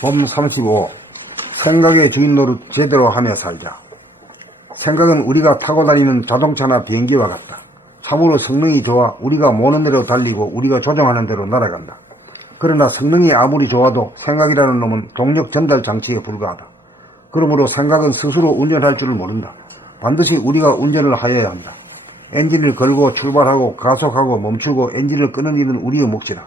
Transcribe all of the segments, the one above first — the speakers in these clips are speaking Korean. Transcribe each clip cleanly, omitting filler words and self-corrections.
봄 35. 생각의 주인 노릇 제대로 하며 살자. 생각은 우리가 타고 다니는 자동차나 비행기와 같다. 참으로 성능이 좋아 우리가 모는 대로 달리고 우리가 조정하는 대로 날아간다. 그러나 성능이 아무리 좋아도 생각이라는 놈은 동력 전달 장치에 불과하다. 그러므로 생각은 스스로 운전할 줄을 모른다. 반드시 우리가 운전을 하여야 한다. 엔진을 걸고 출발하고 가속하고 멈추고 엔진을 끄는 일은 우리의 몫이다.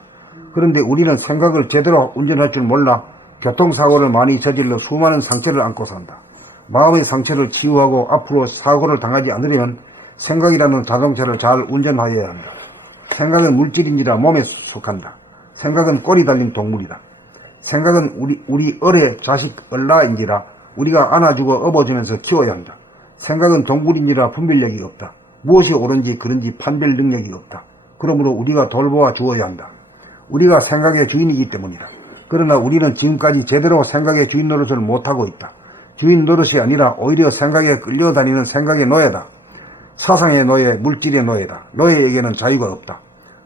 그런데 우리는 생각을 제대로 운전할 줄 몰라 교통사고를 많이 저질러 수많은 상처를 안고 산다. 마음의 상처를 치유하고 앞으로 사고를 당하지 않으려면 생각이라는 자동차를 잘 운전하여야 한다. 생각은 물질인지라 몸에 속한다. 생각은 꼬리 달린 동물이다. 생각은 우리 어의 자식 얼라인지라 우리가 안아주고 업어주면서 키워야 한다. 생각은 동물인지라 분별력이 없다. 무엇이 옳은지 그른지 판별 능력이 없다. 그러므로 우리가 돌보아 주어야 한다. 우리가 생각의 주인이기 때문이다. 그러나 우리는 지금까지 제대로 생각의 주인 노릇을 못하고 있다. 주인 노릇이 아니라 오히려 생각에 끌려다니는 생각의 노예다. 사상의 노예, 물질의 노예다. 노예에게는 자유가 없다.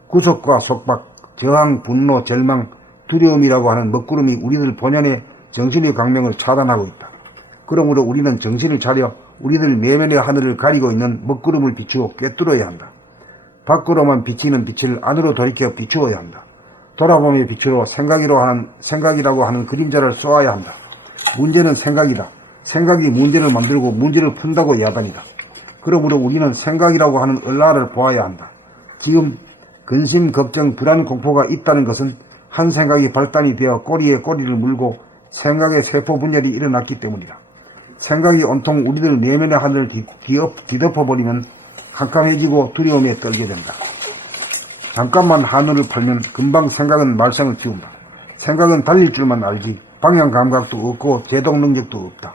구속과 속박, 저항, 분노, 절망, 두려움이라고 하는 먹구름이 우리들 본연의 정신의 광명을 차단하고 있다. 그러므로 우리는 정신을 차려 우리들 내면의 하늘을 가리고 있는 먹구름을 비추어 꿰뚫어야 한다. 밖으로만 비치는 빛을 안으로 돌이켜 비추어야 한다. 돌아봄의 빛으로 생각이라고 하는 그림자를 쏘아야 한다. 문제는 생각이다. 생각이 문제를 만들고 문제를 푼다고 야단이다. 그러므로 우리는 생각이라고 하는 얼라를 보아야 한다. 지금 근심, 걱정, 불안, 공포가 있다는 것은 한 생각이 발단이 되어 꼬리에 꼬리를 물고 생각의 세포 분열이 일어났기 때문이다. 생각이 온통 우리들 내면의 하늘을 뒤덮어버리면 캄캄해지고 두려움에 떨게 된다. 잠깐만 하늘을 팔면 금방 생각은 말썽을 피운다. 생각은 달릴 줄만 알지 방향 감각도 없고 제동 능력도 없다.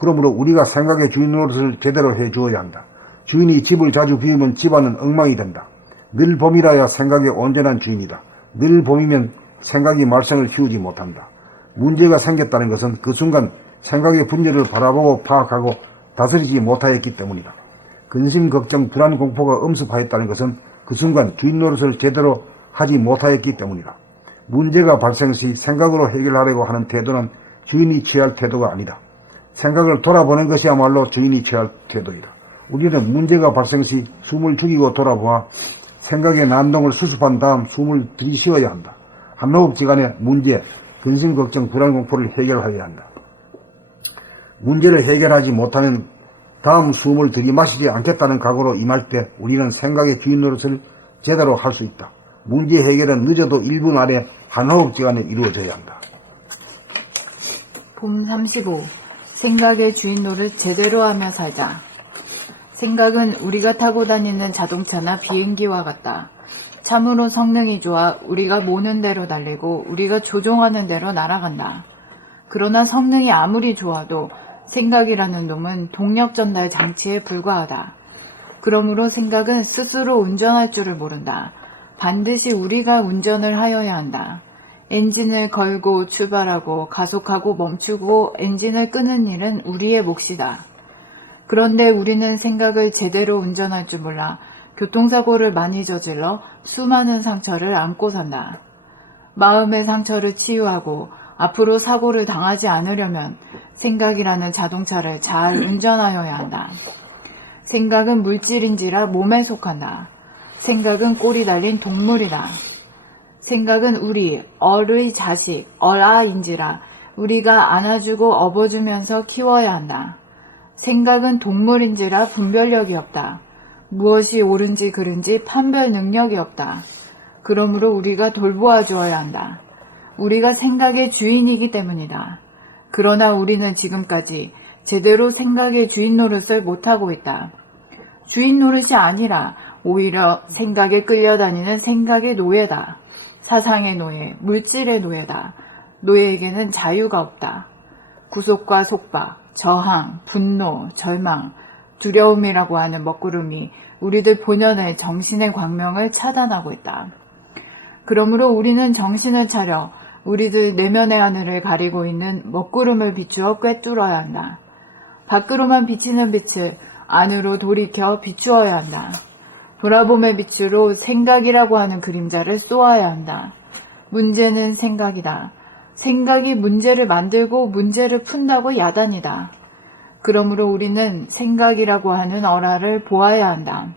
그러므로 우리가 생각의 주인 노릇을 제대로 해주어야 한다. 주인이 집을 자주 비우면 집안은 엉망이 된다. 늘 봄이라야 생각의 온전한 주인이다. 늘 봄이면 생각이 말썽을 피우지 못한다. 문제가 생겼다는 것은 그 순간 생각의 분열을 바라보고 파악하고 다스리지 못하였기 때문이다. 근심, 걱정, 불안, 공포가 엄습하였다는 것은 그 순간 주인 노릇을 제대로 하지 못하였기 때문이다. 문제가 발생 시 생각으로 해결하려고 하는 태도는 주인이 취할 태도가 아니다. 생각을 돌아보는 것이야말로 주인이 취할 태도이다. 우리는 문제가 발생 시 숨을 죽이고 돌아보아 생각의 난동을 수습한 다음 숨을 들이쉬어야 한다. 한 호흡지간에 문제, 근심, 걱정, 불안, 공포를 해결하여야 한다. 문제를 해결하지 못하면 다음 숨을 들이마시지 않겠다는 각오로 임할 때 우리는 생각의 주인 노릇을 제대로 할 수 있다. 문제 해결은 늦어도 1분 안에 한 호흡지간에 이루어져야 한다. 봄 35. 생각의 주인 노릇 제대로 하며 살자. 생각은 우리가 타고 다니는 자동차나 비행기와 같다. 참으로 성능이 좋아 우리가 모는 대로 달리고 우리가 조종하는 대로 날아간다. 그러나 성능이 아무리 좋아도 생각이라는 놈은 동력 전달 장치에 불과하다. 그러므로 생각은 스스로 운전할 줄을 모른다. 반드시 우리가 운전을 하여야 한다. 엔진을 걸고 출발하고 가속하고 멈추고 엔진을 끄는 일은 우리의 몫이다. 그런데 우리는 생각을 제대로 운전할 줄 몰라 교통사고를 많이 저질러 수많은 상처를 안고 산다. 마음의 상처를 치유하고 앞으로 사고를 당하지 않으려면 생각이라는 자동차를 잘 운전하여야 한다. 생각은 물질인지라 몸에 속한다. 생각은 꼬리 달린 동물이다. 생각은 우리 얼의 자식, 얼아인지라 우리가 안아주고 업어주면서 키워야 한다. 생각은 동물인지라 분별력이 없다. 무엇이 옳은지 그른지 판별 능력이 없다. 그러므로 우리가 돌보아 주어야 한다. 우리가 생각의 주인이기 때문이다. 그러나 우리는 지금까지 제대로 생각의 주인 노릇을 못하고 있다. 주인 노릇이 아니라 오히려 생각에 끌려다니는 생각의 노예다. 사상의 노예, 물질의 노예다. 노예에게는 자유가 없다. 구속과 속박, 저항, 분노, 절망, 두려움이라고 하는 먹구름이 우리들 본연의 정신의 광명을 차단하고 있다. 그러므로 우리는 정신을 차려 우리들 내면의 하늘을 가리고 있는 먹구름을 비추어 꿰뚫어야 한다. 밖으로만 비치는 빛을 안으로 돌이켜 비추어야 한다. 돌아봄의 빛으로 생각이라고 하는 그림자를 쏘아야 한다. 문제는 생각이다. 생각이 문제를 만들고 문제를 푼다고 야단이다. 그러므로 우리는 생각이라고 하는 어라를 보아야 한다.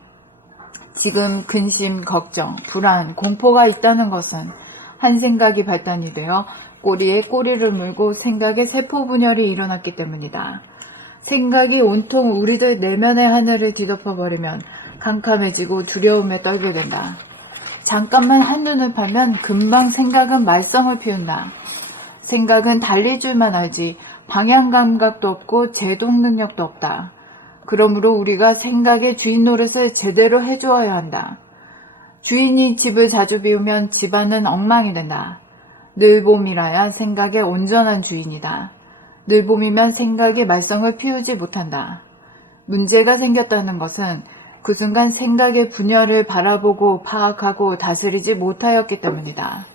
지금 근심, 걱정, 불안, 공포가 있다는 것은 한 생각이 발단이 되어 꼬리에 꼬리를 물고 생각의 세포 분열이 일어났기 때문이다. 생각이 온통 우리들 내면의 하늘을 뒤덮어버리면 캄캄해지고 두려움에 떨게 된다. 잠깐만 한눈을 팔면 금방 생각은 말썽을 피운다. 생각은 달릴 줄만 알지 방향 감각도 없고 제동 능력도 없다. 그러므로 우리가 생각의 주인 노릇을 제대로 해주어야 한다. 주인이 집을 자주 비우면 집안은 엉망이 된다. 늘봄이라야 생각의 온전한 주인이다. 늘봄이면 생각이 말썽을 피우지 못한다. 문제가 생겼다는 것은 그 순간 생각의 분열을 바라보고 파악하고 다스리지 못하였기 때문이다.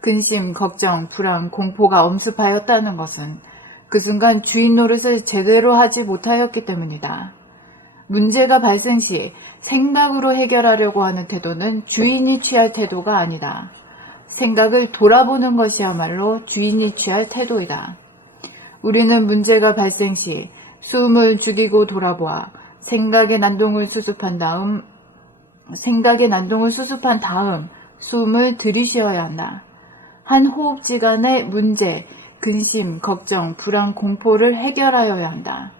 근심, 걱정, 불안, 공포가 엄습하였다는 것은 그 순간 주인 노릇을 제대로 하지 못하였기 때문이다. 문제가 발생 시 생각으로 해결하려고 하는 태도는 주인이 취할 태도가 아니다. 생각을 돌아보는 것이야말로 주인이 취할 태도이다. 우리는 문제가 발생 시 숨을 죽이고 돌아보아 생각의 난동을 수습한 다음 숨을 들이쉬어야 한다. 한 호흡지간의 문제, 근심, 걱정, 불안, 공포를 해결하여야 한다.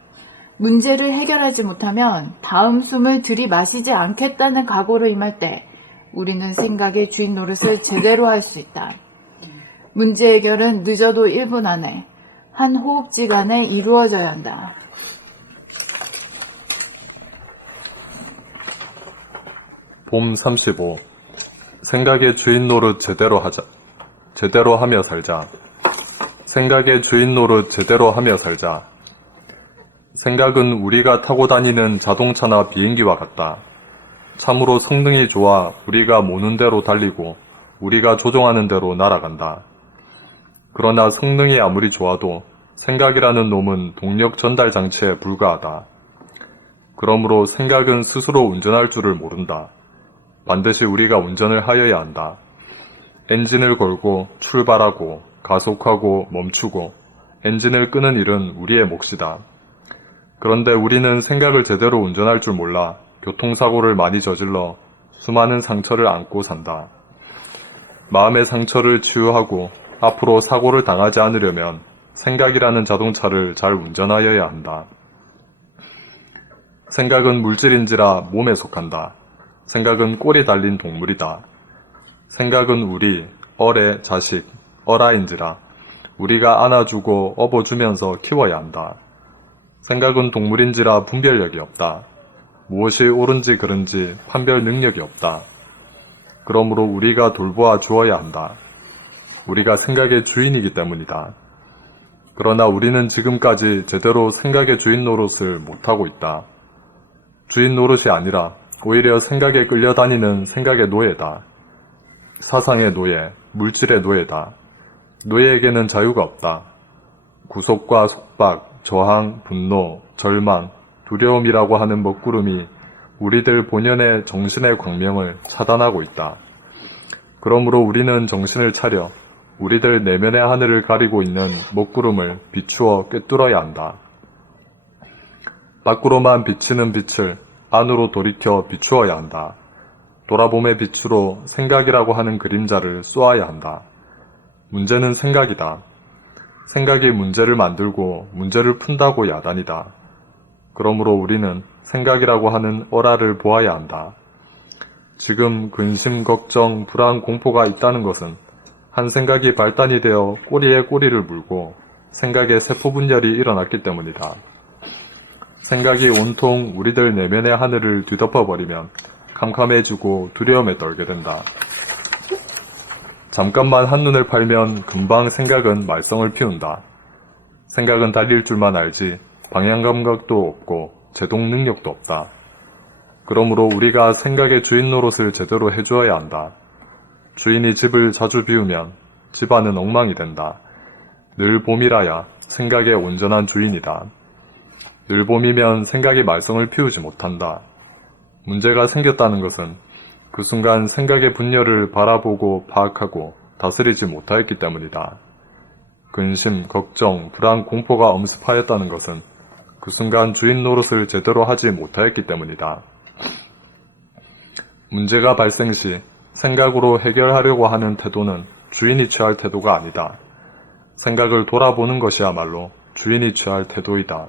문제를 해결하지 못하면 다음 숨을 들이마시지 않겠다는 각오로 임할 때 우리는 생각의 주인 노릇을 제대로 할 수 있다. 문제 해결은 늦어도 1분 안에 한 호흡지간에 이루어져야 한다. 봄 35. 생각의 주인 노릇 제대로 하자. 제대로 하며 살자. 생각의 주인 노릇 제대로 하며 살자. 생각은 우리가 타고 다니는 자동차나 비행기와 같다. 참으로 성능이 좋아 우리가 모는 대로 달리고 우리가 조종하는 대로 날아간다. 그러나 성능이 아무리 좋아도 생각이라는 놈은 동력 전달 장치에 불과하다. 그러므로 생각은 스스로 운전할 줄을 모른다. 반드시 우리가 운전을 하여야 한다. 엔진을 걸고 출발하고 가속하고 멈추고 엔진을 끄는 일은 우리의 몫이다. 그런데 우리는 생각을 제대로 운전할 줄 몰라 교통사고를 많이 저질러 수많은 상처를 안고 산다. 마음의 상처를 치유하고 앞으로 사고를 당하지 않으려면 생각이라는 자동차를 잘 운전하여야 한다. 생각은 물질인지라 몸에 속한다. 생각은 꼬리 달린 동물이다. 생각은 우리, 어의 자식, 어라인지라 우리가 안아주고 업어주면서 키워야 한다. 생각은 동물인지라 분별력이 없다. 무엇이 옳은지 그른지 판별 능력이 없다. 그러므로 우리가 돌보아 주어야 한다. 우리가 생각의 주인이기 때문이다. 그러나 우리는 지금까지 제대로 생각의 주인 노릇을 못하고 있다. 주인 노릇이 아니라 오히려 생각에 끌려다니는 생각의 노예다. 사상의 노예, 물질의 노예다. 노예에게는 자유가 없다. 구속과 속박, 저항, 분노, 절망, 두려움이라고 하는 먹구름이 우리들 본연의 정신의 광명을 차단하고 있다. 그러므로 우리는 정신을 차려 우리들 내면의 하늘을 가리고 있는 먹구름을 비추어 꿰뚫어야 한다. 밖으로만 비치는 빛을 안으로 돌이켜 비추어야 한다. 돌아봄의 빛으로 생각이라고 하는 그림자를 쏘아야 한다. 문제는 생각이다. 생각이 문제를 만들고 문제를 푼다고 야단이다. 그러므로 우리는 생각이라고 하는 어라를 보아야 한다. 지금 근심, 걱정, 불안, 공포가 있다는 것은 한 생각이 발단이 되어 꼬리에 꼬리를 물고 생각의 세포 분열이 일어났기 때문이다. 생각이 온통 우리들 내면의 하늘을 뒤덮어버리면 캄캄해지고 두려움에 떨게 된다. 잠깐만 한눈을 팔면 금방 생각은 말썽을 피운다. 생각은 달릴 줄만 알지 방향 감각도 없고 제동 능력도 없다. 그러므로 우리가 생각의 주인 노릇을 제대로 해주어야 한다. 주인이 집을 자주 비우면 집안은 엉망이 된다. 늘 봄이라야 생각의 온전한 주인이다. 늘 봄이면 생각이 말썽을 피우지 못한다. 문제가 생겼다는 것은 그 순간 생각의 분열을 바라보고 파악하고 다스리지 못하였기 때문이다. 근심, 걱정, 불안, 공포가 엄습하였다는 것은 그 순간 주인 노릇을 제대로 하지 못하였기 때문이다. 문제가 발생 시 생각으로 해결하려고 하는 태도는 주인이 취할 태도가 아니다. 생각을 돌아보는 것이야말로 주인이 취할 태도이다.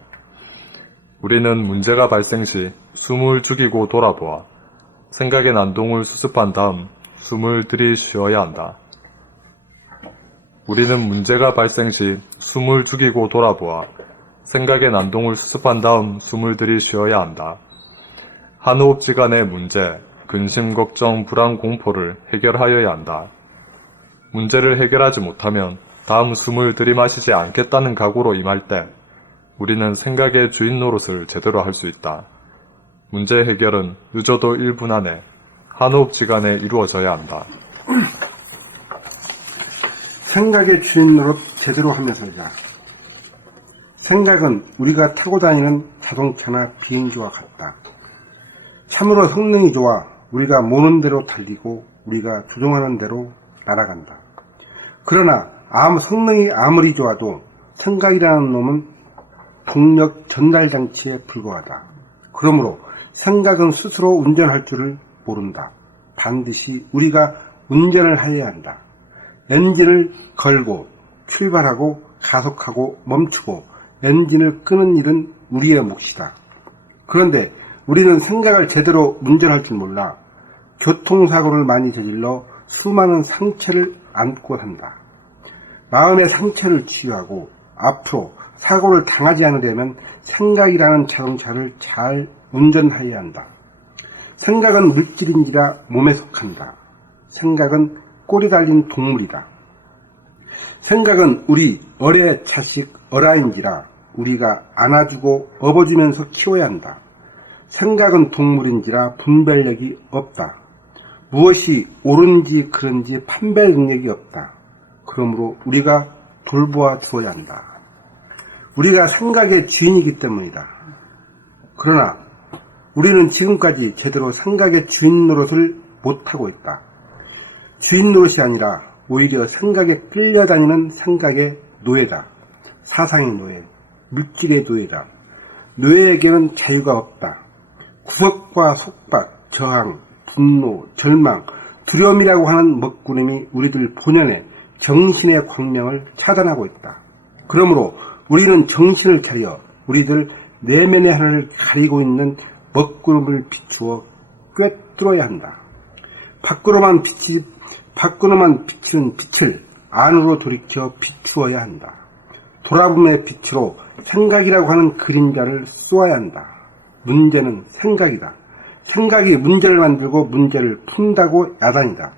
우리는 문제가 발생 시 숨을 죽이고 돌아보아 생각의 난동을 수습한 다음 숨을 들이쉬어야 한다. 우리는 문제가 발생 시 숨을 죽이고 돌아보아 생각의 난동을 수습한 다음 숨을 들이쉬어야 한다. 한 호흡지간의 문제, 근심, 걱정, 불안, 공포를 해결하여야 한다. 문제를 해결하지 못하면 다음 숨을 들이마시지 않겠다는 각오로 임할 때 우리는 생각의 주인 노릇을 제대로 할 수 있다. 문제 해결은 늦어도 1분 안에 한 호흡지간에 이루어져야 한다. 생각의 주인 노릇 제대로 하며 살자. 생각은 우리가 타고 다니는 자동차나 비행기와 같다. 참으로 성능이 좋아 우리가 모는 대로 달리고 우리가 조종하는 대로 날아간다. 그러나 성능이 아무리 좋아도 생각이라는 놈은 동력 전달 장치에 불과하다. 그러므로 생각은 스스로 운전할 줄을 모른다. 반드시 우리가 운전을 해야 한다. 엔진을 걸고 출발하고 가속하고 멈추고 엔진을 끄는 일은 우리의 몫이다. 그런데 우리는 생각을 제대로 운전할 줄 몰라 교통사고를 많이 저질러 수많은 상처를 안고 산다. 마음의 상처를 치유하고 앞으로 사고를 당하지 않으려면 생각이라는 자동차를 잘 운전해야 한다. 생각은 물질인지라 몸에 속한다. 생각은 꼬리 달린 동물이다. 생각은 우리 어의 자식 어라인지라 우리가 안아주고 업어주면서 키워야 한다. 생각은 동물인지라 분별력이 없다. 무엇이 옳은지 그른지 판별 능력이 없다. 그러므로 우리가 돌보아 주어야 한다. 우리가 생각의 주인이기 때문이다. 그러나 우리는 지금까지 제대로 생각의 주인 노릇을 못하고 있다. 주인 노릇이 아니라 오히려 생각에 끌려다니는 생각의 노예다. 사상의 노예, 물질의 노예다. 노예에게는 자유가 없다. 구속과 속박, 저항, 분노, 절망, 두려움이라고 하는 먹구름이 우리들 본연의 정신의 광명을 차단하고 있다. 그러므로 우리는 정신을 차려 우리들 내면의 하늘을 가리고 있는 먹구름을 비추어 꿰뚫어야 한다. 밖으로만 비치는 빛을 안으로 돌이켜 비추어야 한다. 돌아봄의 빛으로 생각이라고 하는 그림자를 쏘아야 한다. 문제는 생각이다. 생각이 문제를 만들고 문제를 푼다고 야단이다.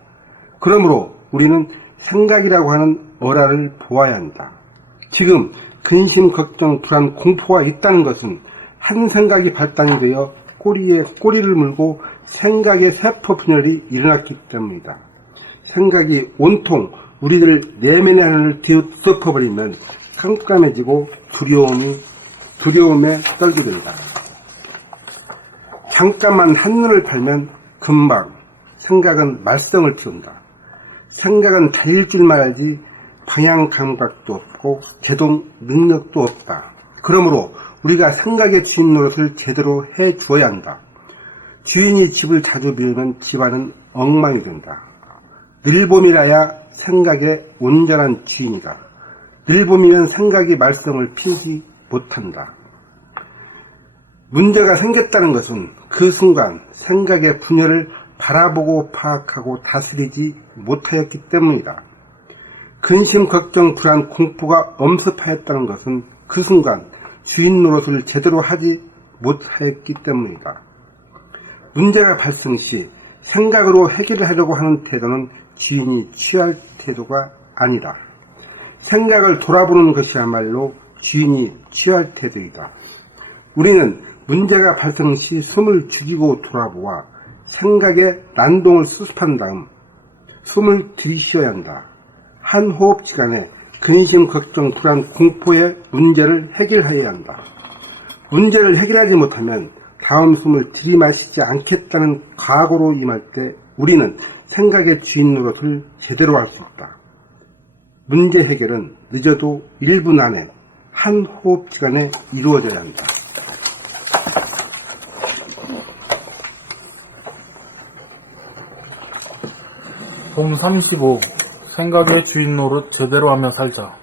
그러므로 우리는 생각이라고 하는 어라를 보아야 한다. 지금 근심, 걱정, 불안, 공포가 있다는 것은 한 생각이 발단이 되어 꼬리에 꼬리를 물고 생각의 세포 분열이 일어났기 때문이다. 생각이 온통 우리들 내면의 하늘을 뒤덮어버리면 깜깜해지고 두려움에 떨게 된다. 잠깐만 한눈을 팔면 금방 생각은 말썽을 피운다. 생각은 달릴 줄만 알지 방향 감각도 없고 제동 능력도 없다. 그러므로 우리가 생각의 주인 노릇을 제대로 해 주어야 한다. 주인이 집을 자주 비우면 집안은 엉망이 된다. 늘봄이라야 생각의 온전한 주인이다. 늘봄이면 생각이 말썽을 피우지 못한다. 문제가 생겼다는 것은 그 순간 생각의 분열을 바라보고 파악하고 다스리지 못하였기 때문이다. 근심, 걱정, 불안, 공포가 엄습하였다는 것은 그 순간 주인 노릇을 제대로 하지 못하였기 때문이다. 문제가 발생 시 생각으로 해결을 하려고 하는 태도는 주인이 취할 태도가 아니다. 생각을 돌아보는 것이야말로 주인이 취할 태도이다. 우리는 문제가 발생 시 숨을 죽이고 돌아보아 생각의 난동을 수습한 다음 숨을 들이쉬어야 한다. 한 호흡시간에 근심, 걱정, 불안, 공포의 문제를 해결해야 한다. 문제를 해결하지 못하면 다음 숨을 들이마시지 않겠다는 각오로 임할 때 우리는 생각의 주인 노릇을 제대로 할 수 있다. 문제 해결은 늦어도 1분 안에 한 호흡시간에 이루어져야 한다. 봄 35. 생각의 주인 노릇 제대로 하며 살자.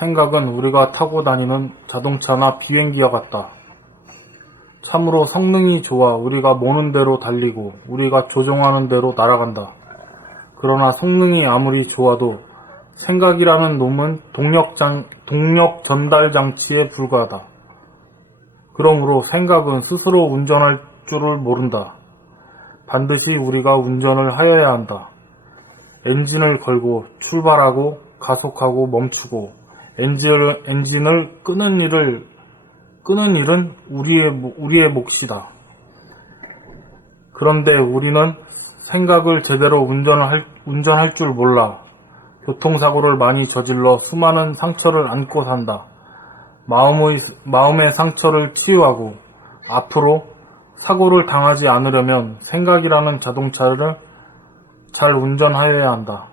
생각은 우리가 타고 다니는 자동차나 비행기와 같다. 참으로 성능이 좋아 우리가 모는 대로 달리고 우리가 조종하는 대로 날아간다. 그러나 성능이 아무리 좋아도 생각이라는 놈은 동력 전달 장치에 불과하다. 그러므로 생각은 스스로 운전할 줄을 모른다. 반드시 우리가 운전을 하여야 한다. 엔진을 걸고 출발하고 가속하고 멈추고 엔진을 끄는 일은 우리의 몫이다. 그런데 우리는 생각을 제대로 운전할 줄 몰라. 교통사고를 많이 저질러 수많은 상처를 안고 산다. 마음의 상처를 치유하고 앞으로 사고를 당하지 않으려면 생각이라는 자동차를 잘 운전하여야 한다.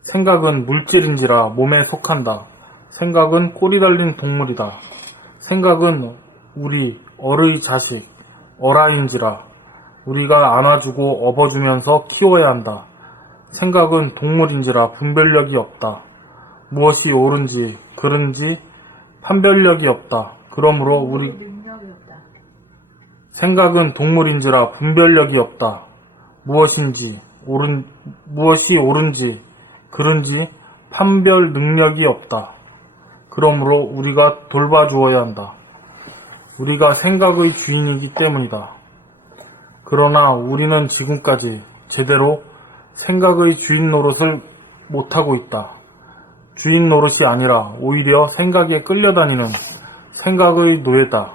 생각은 물질인지라 몸에 속한다. 생각은 꼬리 달린 동물이다. 생각은 우리 어의 자식, 어라인지라 우리가 안아주고 업어주면서 키워야 한다. 생각은 동물인지라 분별력이 없다. 무엇이 옳은지 그른지 판별력이 없다. 그러므로 생각은 동물인지라 분별력이 없다. 무엇이 옳은지 그른지 판별 능력이 없다. 그러므로 우리가 돌봐주어야 한다. 우리가 생각의 주인이기 때문이다. 그러나 우리는 지금까지 제대로 생각의 주인 노릇을 못하고 있다. 주인 노릇이 아니라 오히려 생각에 끌려다니는 생각의 노예다.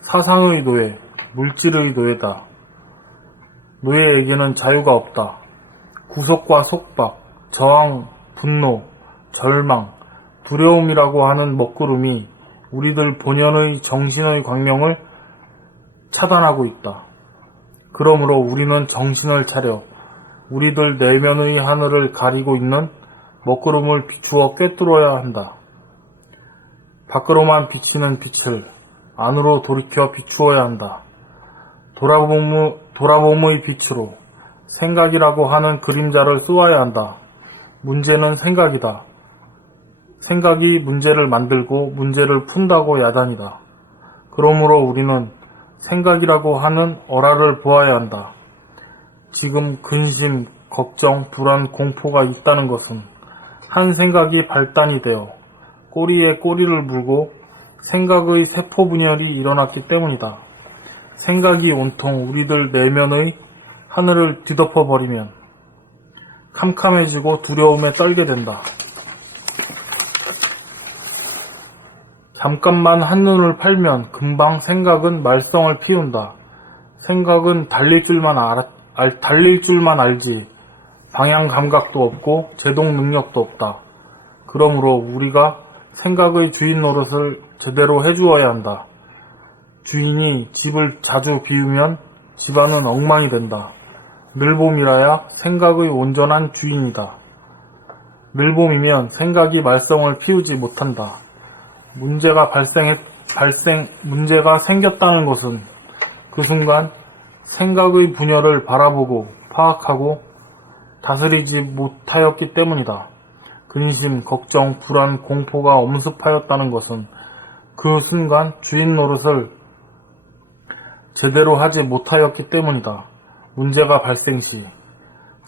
사상의 노예, 물질의 노예다. 노예에게는 자유가 없다. 구속과 속박, 저항, 분노, 절망, 두려움이라고 하는 먹구름이 우리들 본연의 정신의 광명을 차단하고 있다. 그러므로 우리는 정신을 차려 우리들 내면의 하늘을 가리고 있는 먹구름을 비추어 꿰뚫어야 한다. 밖으로만 비치는 빛을 안으로 돌이켜 비추어야 한다. 돌아봄의 빛으로 생각이라고 하는 그림자를 쏘아야 한다. 문제는 생각이다. 생각이 문제를 만들고 문제를 푼다고 야단이다. 그러므로 우리는 생각이라고 하는 어라를 보아야 한다. 지금 근심, 걱정, 불안, 공포가 있다는 것은 한 생각이 발단이 되어 꼬리에 꼬리를 물고 생각의 세포 분열이 일어났기 때문이다. 생각이 온통 우리들 내면의 하늘을 뒤덮어버리면 캄캄해지고 두려움에 떨게 된다. 잠깐만 한눈을 팔면 금방 생각은 말썽을 피운다. 생각은 달릴 줄만 알지 방향 감각도 없고 제동 능력도 없다. 그러므로 우리가 생각의 주인 노릇을 제대로 해주어야 한다. 주인이 집을 자주 비우면 집안은 엉망이 된다. 늘봄이라야 생각의 온전한 주인이다. 늘봄이면 생각이 말썽을 피우지 못한다. 문제가 생겼다는 것은 그 순간 생각의 분열을 바라보고 파악하고 다스리지 못하였기 때문이다. 근심, 걱정, 불안, 공포가 엄습하였다는 것은 그 순간 주인 노릇을 제대로 하지 못하였기 때문이다. 문제가 발생 시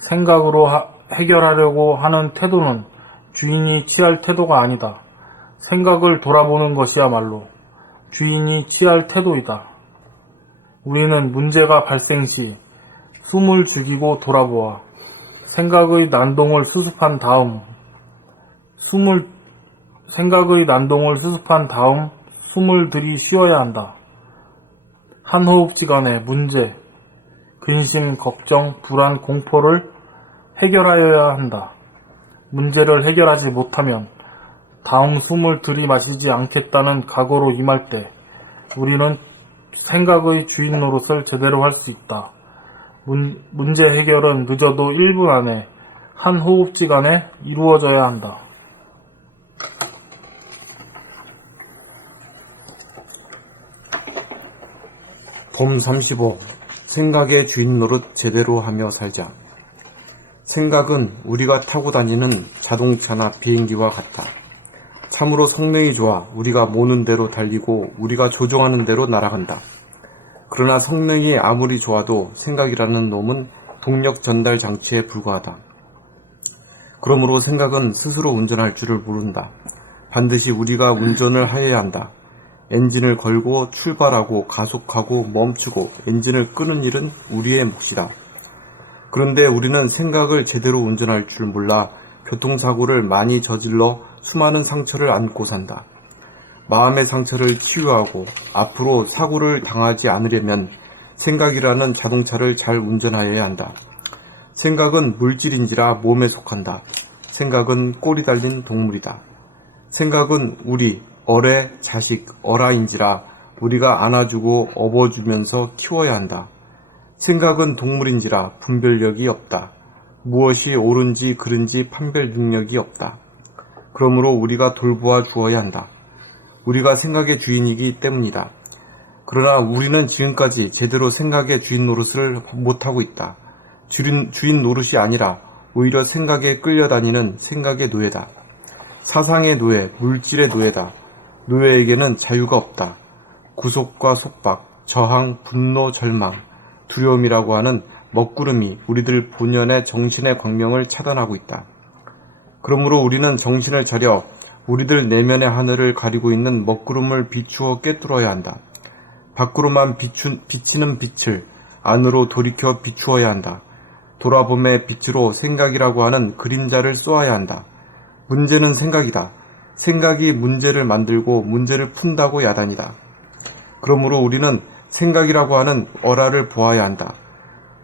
생각으로 해결하려고 하는 태도는 주인이 취할 태도가 아니다. 생각을 돌아보는 것이야말로 주인이 취할 태도이다. 우리는 문제가 발생 시 숨을 죽이고 돌아보아 생각의 난동을 수습한 다음 숨을 들이쉬어야 한다. 한 호흡시간에 문제, 근심, 걱정, 불안, 공포를 해결하여야 한다. 문제를 해결하지 못하면 다음 숨을 들이마시지 않겠다는 각오로 임할 때 우리는 생각의 주인 노릇을 제대로 할 수 있다. 문제 해결은 늦어도 1분 안에 한 호흡지간에 이루어져야 한다. 봄 35. 생각의 주인 노릇 제대로 하며 살자. 생각은 우리가 타고 다니는 자동차나 비행기와 같다. 참으로 성능이 좋아 우리가 모는 대로 달리고 우리가 조종하는 대로 날아간다. 그러나 성능이 아무리 좋아도 생각이라는 놈은 동력 전달 장치에 불과하다. 그러므로 생각은 스스로 운전할 줄을 모른다. 반드시 우리가 운전을 하여야 한다. 엔진을 걸고 출발하고 가속하고 멈추고 엔진을 끄는 일은 우리의 몫이다. 그런데 우리는 생각을 제대로 운전할 줄 몰라 교통사고를 많이 저질러 수많은 상처를 안고 산다. 마음의 상처를 치유하고 앞으로 사고를 당하지 않으려면 생각이라는 자동차를 잘 운전하여야 한다. 생각은 물질인지라 몸에 속한다. 생각은 꼬리 달린 동물이다. 생각은 우리, 어뢰, 자식, 어라인지라 우리가 안아주고 업어주면서 키워야 한다. 생각은 동물인지라 분별력이 없다. 무엇이 옳은지 그른지 판별 능력이 없다. 그러므로 우리가 돌보아 주어야 한다. 우리가 생각의 주인이기 때문이다. 그러나 우리는 지금까지 제대로 생각의 주인 노릇을 못하고 있다. 주인 노릇이 아니라 오히려 생각에 끌려다니는 생각의 노예다. 사상의 노예, 물질의 노예다. 노예에게는 자유가 없다. 구속과 속박, 저항, 분노, 절망, 두려움이라고 하는 먹구름이 우리들 본연의 정신의 광명을 차단하고 있다. 그러므로 우리는 정신을 차려 우리들 내면의 하늘을 가리고 있는 먹구름을 비추어 꿰뚫어야 한다. 밖으로만 비치는 빛을 안으로 돌이켜 비추어야 한다. 돌아봄의 빛으로 생각이라고 하는 그림자를 쏘아야 한다. 문제는 생각이다. 생각이 문제를 만들고 문제를 푼다고 야단이다. 그러므로 우리는 생각이라고 하는 어라를 보아야 한다.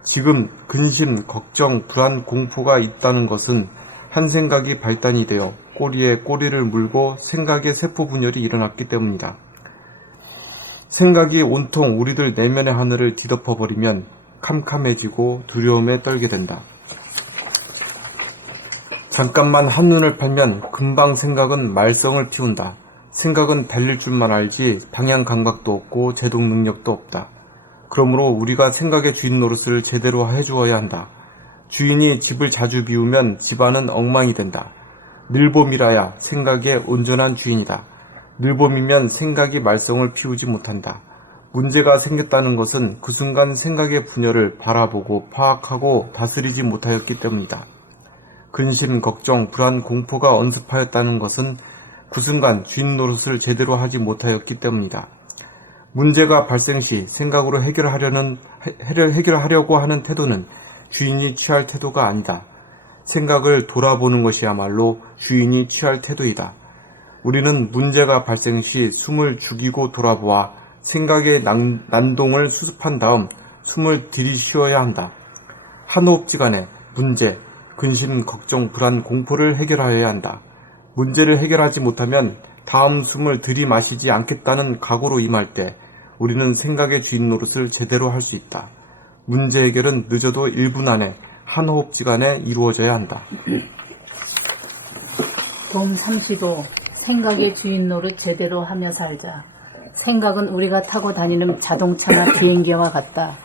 지금 근심, 걱정, 불안, 공포가 있다는 것은 한 생각이 발단이 되어 꼬리에 꼬리를 물고 생각의 세포 분열이 일어났기 때문이다. 생각이 온통 우리들 내면의 하늘을 뒤덮어버리면 캄캄해지고 두려움에 떨게 된다. 잠깐만 한눈을 팔면 금방 생각은 말썽을 피운다. 생각은 달릴 줄만 알지 방향 감각도 없고 제동 능력도 없다. 그러므로 우리가 생각의 주인 노릇을 제대로 해주어야 한다. 주인이 집을 자주 비우면 집안은 엉망이 된다. 늘봄이라야 생각의 온전한 주인이다. 늘봄이면 생각이 말썽을 피우지 못한다. 문제가 생겼다는 것은 그 순간 생각의 분열을 바라보고 파악하고 다스리지 못하였기 때문이다. 근심, 걱정, 불안, 공포가 언습하였다는 것은 그 순간 주인 노릇을 제대로 하지 못하였기 때문이다. 문제가 발생 시 생각으로 해결하려고 하는 태도는 주인이 취할 태도가 아니다. 생각을 돌아보는 것이야말로 주인이 취할 태도이다. 우리는 문제가 발생 시 숨을 죽이고 돌아보아 생각의 난동을 수습한 다음 숨을 들이쉬어야 한다. 한 호흡지간에 문제, 근심, 걱정, 불안, 공포를 해결하여야 한다. 문제를 해결하지 못하면 다음 숨을 들이마시지 않겠다는 각오로 임할 때 우리는 생각의 주인 노릇을 제대로 할 수 있다. 문제 해결은 늦어도 1분 안에 한 호흡지간에 이루어져야 한다. 봄 35. 생각의 주인 노릇 제대로 하며 살자. 생각은 우리가 타고 다니는 자동차나 비행기와 같다.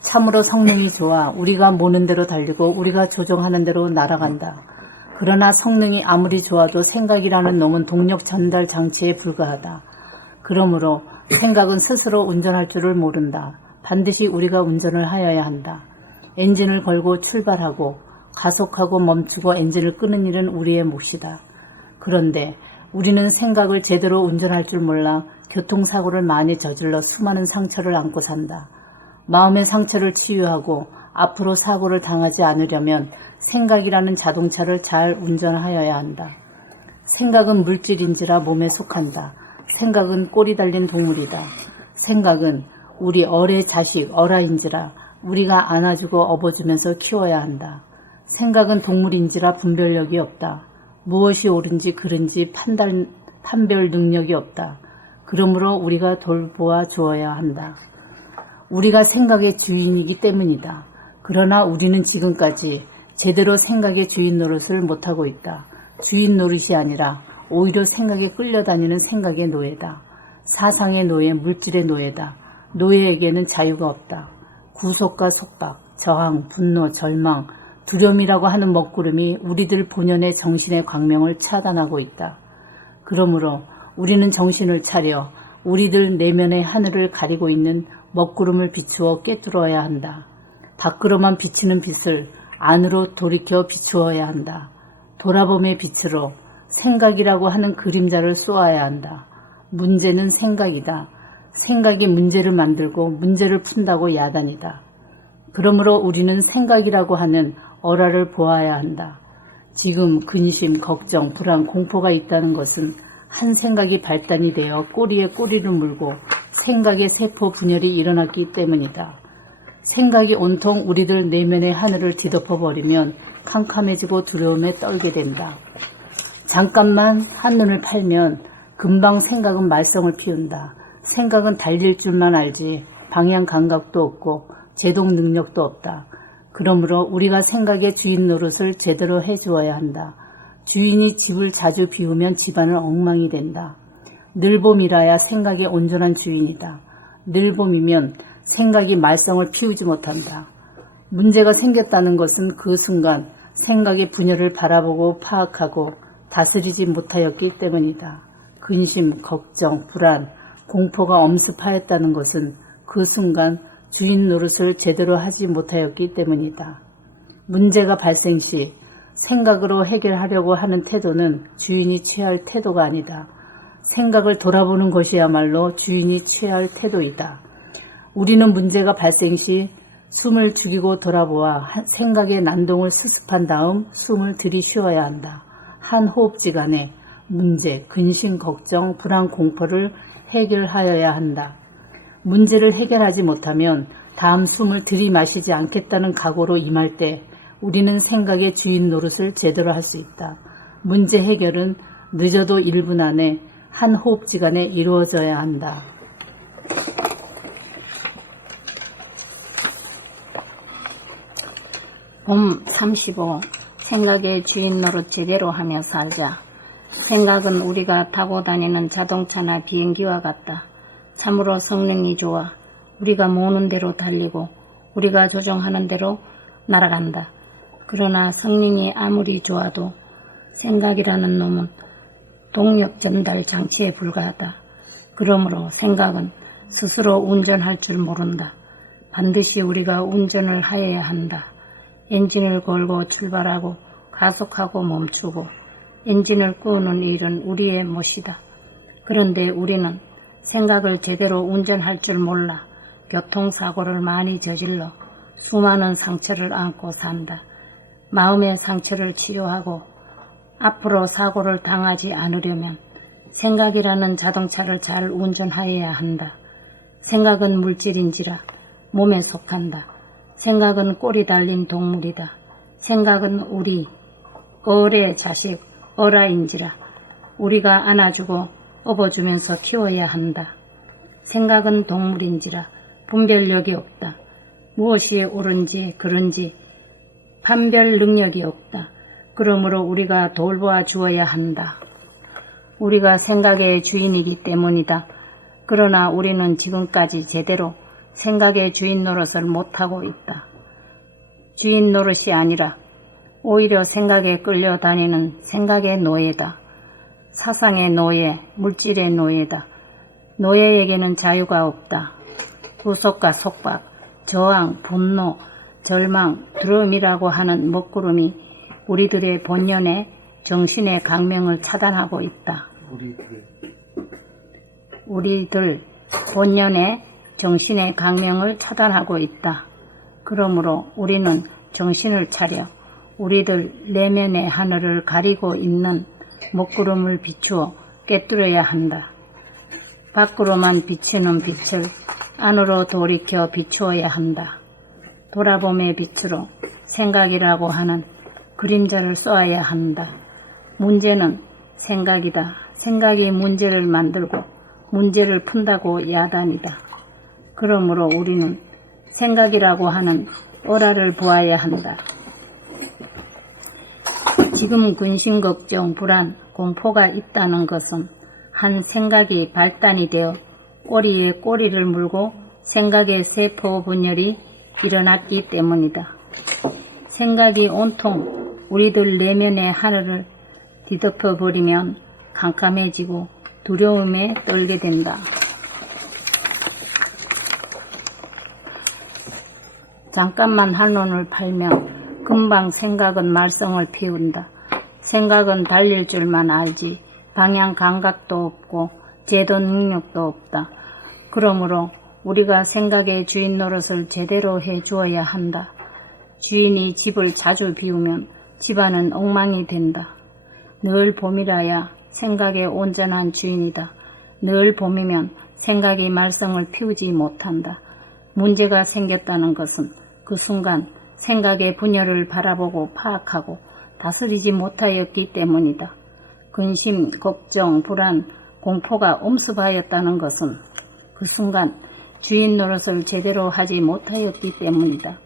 참으로 성능이 좋아 우리가 모는 대로 달리고 우리가 조종하는 대로 날아간다. 그러나 성능이 아무리 좋아도 생각이라는 놈은 동력 전달 장치에 불과하다. 그러므로 생각은 스스로 운전할 줄을 모른다. 반드시 우리가 운전을 하여야 한다. 엔진을 걸고 출발하고 가속하고 멈추고 엔진을 끄는 일은 우리의 몫이다. 그런데 우리는 생각을 제대로 운전할 줄 몰라 교통사고를 많이 저질러 수많은 상처를 안고 산다. 마음의 상처를 치유하고 앞으로 사고를 당하지 않으려면 생각이라는 자동차를 잘 운전하여야 한다. 생각은 물질인지라 몸에 속한다. 생각은 꼬리 달린 동물이다. 생각은 우리 어뢰 자식, 어라인지라 우리가 안아주고 업어주면서 키워야 한다. 생각은 동물인지라 분별력이 없다. 무엇이 옳은지 그른지 판별 능력이 없다. 그러므로 우리가 돌보아 주어야 한다. 우리가 생각의 주인이기 때문이다. 그러나 우리는 지금까지 제대로 생각의 주인 노릇을 못하고 있다. 주인 노릇이 아니라 오히려 생각에 끌려다니는 생각의 노예다. 사상의 노예, 물질의 노예다. 노예에게는 자유가 없다. 구속과 속박, 저항, 분노, 절망, 두려움이라고 하는 먹구름이 우리들 본연의 정신의 광명을 차단하고 있다. 그러므로 우리는 정신을 차려 우리들 내면의 하늘을 가리고 있는 먹구름을 비추어 꿰뚫어야 한다. 밖으로만 비치는 빛을 안으로 돌이켜 비추어야 한다. 돌아봄의 빛으로 생각이라고 하는 그림자를 쏘아야 한다. 문제는 생각이다. 생각이 문제를 만들고 문제를 푼다고 야단이다. 그러므로 우리는 생각이라고 하는 어라를 보아야 한다. 지금 근심, 걱정, 불안, 공포가 있다는 것은 한 생각이 발단이 되어 꼬리에 꼬리를 물고 생각의 세포 분열이 일어났기 때문이다. 생각이 온통 우리들 내면의 하늘을 뒤덮어버리면 캄캄해지고 두려움에 떨게 된다. 잠깐만 한눈을 팔면 금방 생각은 말썽을 피운다. 생각은 달릴 줄만 알지 방향 감각도 없고 제동 능력도 없다. 그러므로 우리가 생각의 주인 노릇을 제대로 해주어야 한다. 주인이 집을 자주 비우면 집안은 엉망이 된다. 늘봄이라야 생각의 온전한 주인이다. 늘봄이면 생각이 말썽을 피우지 못한다. 문제가 생겼다는 것은 그 순간 생각의 분열을 바라보고 파악하고 다스리지 못하였기 때문이다. 근심, 걱정, 불안, 공포가 엄습하였다는 것은 그 순간 주인 노릇을 제대로 하지 못하였기 때문이다. 문제가 발생 시 생각으로 해결하려고 하는 태도는 주인이 취할 태도가 아니다. 생각을 돌아보는 것이야말로 주인이 취할 태도이다. 우리는 문제가 발생 시 숨을 죽이고 돌아보아 생각의 난동을 수습한 다음 숨을 들이쉬어야 한다. 한 호흡지간에 문제, 근심, 걱정, 불안, 공포를 해결하여야 한다. 문제를 해결하지 못하면 다음 숨을 들이마시지 않겠다는 각오로 임할 때 우리는 생각의 주인 노릇을 제대로 할 수 있다. 문제 해결은 늦어도 1분 안에 한 호흡지간에 이루어져야 한다. 봄 35. 생각의 주인 노릇 제대로 하며 살자. 생각은 우리가 타고 다니는 자동차나 비행기와 같다. 참으로 성능이 좋아. 우리가 모는 대로 달리고 우리가 조종하는 대로 날아간다. 그러나 성능이 아무리 좋아도 생각이라는 놈은 동력 전달 장치에 불과하다. 그러므로 생각은 스스로 운전할 줄 모른다. 반드시 우리가 운전을 하여야 한다. 엔진을 걸고 출발하고 가속하고 멈추고 엔진을 끄는 일은 우리의 몫이다. 그런데 우리는 생각을 제대로 운전할 줄 몰라 교통사고를 많이 저질러 수많은 상처를 안고 산다. 마음의 상처를 치료하고 앞으로 사고를 당하지 않으려면 생각이라는 자동차를 잘 운전하여야 한다. 생각은 물질인지라 몸에 속한다. 생각은 꼬리 달린 동물이다. 생각은 우리 어의 자식 어라인지라 우리가 안아주고 업어주면서 키워야 한다. 생각은 동물인지라 분별력이 없다. 무엇이 옳은지 그른지 판별 능력이 없다. 그러므로 우리가 돌보아 주어야 한다. 우리가 생각의 주인이기 때문이다. 그러나 우리는 지금까지 제대로 생각의 주인 노릇을 못하고 있다. 주인 노릇이 아니라 오히려 생각에 끌려다니는 생각의 노예다. 사상의 노예, 물질의 노예다. 노예에게는 자유가 없다. 구속과 속박, 저항, 분노, 절망, 두려움이라고 하는 먹구름이 우리들의 본연의 정신의 강명을 차단하고 있다. 우리들 본연의 정신의 강명을 차단하고 있다. 그러므로 우리는 정신을 차려 우리들 내면의 하늘을 가리고 있는 먹구름을 비추어 꿰뚫어야 한다. 밖으로만 비치는 빛을 안으로 돌이켜 비추어야 한다. 돌아봄의 빛으로 생각이라고 하는 그림자를 쏘아야 한다. 문제는 생각이다. 생각이 문제를 만들고 문제를 푼다고 야단이다. 그러므로 우리는 생각이라고 하는 어라를 보아야 한다. 지금 근심, 걱정, 불안, 공포가 있다는 것은 한 생각이 발단이 되어 꼬리에 꼬리를 물고 생각의 세포 분열이 일어났기 때문이다. 생각이 온통 우리들 내면의 하늘을 뒤덮어버리면 캄캄해지고 두려움에 떨게 된다. 잠깐만 한눈을 팔면 금방 생각은 말썽을 피운다. 생각은 달릴 줄만 알지 방향 감각도 없고 제도 능력도 없다. 그러므로 우리가 생각의 주인 노릇을 제대로 해주어야 한다. 주인이 집을 자주 비우면 집안은 엉망이 된다. 늘 봄이라야 생각의 온전한 주인이다. 늘 봄이면 생각이 말썽을 피우지 못한다. 문제가 생겼다는 것은 그 순간 생각의 분열을 바라보고 파악하고 다스리지 못하였기 때문이다. 근심, 걱정, 불안, 공포가 엄습하였다는 것은 그 순간 주인 노릇을 제대로 하지 못하였기 때문이다.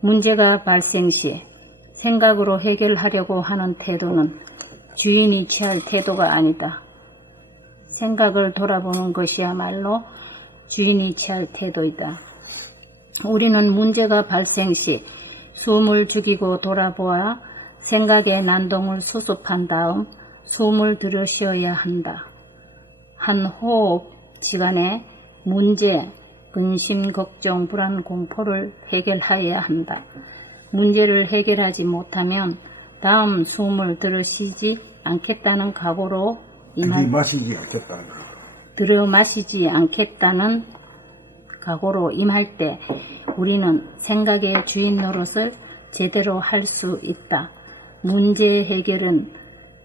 문제가 발생 시에 생각으로 해결하려고 하는 태도는 주인이 취할 태도가 아니다. 생각을 돌아보는 것이야말로 주인이 취할 태도이다. 우리는 문제가 발생 시 숨을 죽이고 돌아보아 생각의 난동을 수습한 다음 숨을 들여 쉬어야 한다. 한 호흡 시간에 문제, 근심, 걱정, 불안, 공포를 해결해야 한다. 문제를 해결하지 못하면 다음 숨을 들여 쉬지 않겠다는 각오로 들여 마시지 않겠다는 각오로 임할 때 우리는 생각의 주인 노릇을 제대로 할 수 있다. 문제 해결은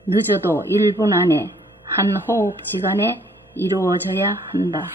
늦어도 1분 안에 한 호흡 시간에 이루어져야 한다.